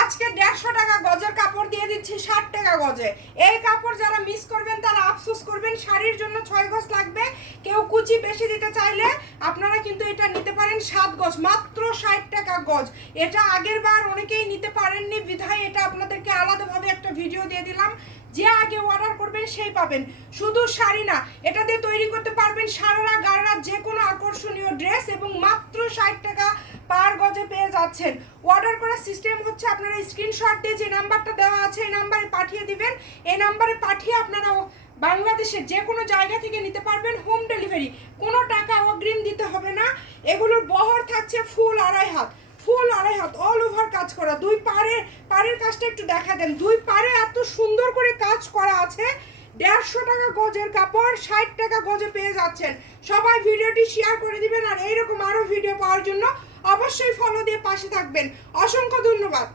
আজকে দেড়শো টাকা গজের কাপড় দিয়ে দিচ্ছি, ষাট টাকা গজে। এই কাপড় যারা মিস করবেন, তারা আফসোস করবেন, শাড়ির জন্য ছয় গজ লাগবে। কেউ কুচি বেশি দিতে চাইলে আপনারা কিন্তু এটা নিতে পারেন সাত গজ, মাত্র ষাট টাকা গজ। এটা আগের বার অনেকেই নিতে পারেননি, বিধায় এটা আপনাদেরকে আলাদাভাবে একটা ভিডিও দিয়ে দিলাম। যে আগে অর্ডার করবেন, সেই পাবেন। শুধু শাড়ি না, এটা দিয়ে তৈরি করতে পারবেন সারারা গাড়া যে কোনো আকর্ষণীয় ড্রেস এবং মাত্র ষাট টাকা পার গজে পেয়ে যাচ্ছেন অর্ডার করার সিস্টেম হচ্ছে আপনারা স্ক্রিনশট দিয়ে যে নাম্বারটা দেওয়া আছে, এই নাম্বারে পাঠিয়ে দিবেন। এই নাম্বারে পাঠিয়ে আপনারা বাংলাদেশের যে কোনো জায়গা থেকে নিতে পারবেন হোম ডেলিভারি কোনো টাকা অগ্রিম দিতে হবে না। এগুলোর বহর থাকছে ফুল আড়াই হাত। ফুল আড়াই হাত অল ওভার কাজ করা। দুই পাড়ের পাড়ের কাজটা একটু দেখা দেন। দুই পাড়ে এত সুন্দর করে কাজ করা আছে। দেড়শো টাকা গজের কাপড়, ষাট টাকা গজে পেয়ে যাচ্ছেন। সবাই ভিডিওটি শেয়ার করে দিবেন আর এইরকম আরও ভিডিও পাওয়ার জন্য অবশ্যই ফলো দিয়ে পাশে থাকবেন। অসংখ্য ধন্যবাদ।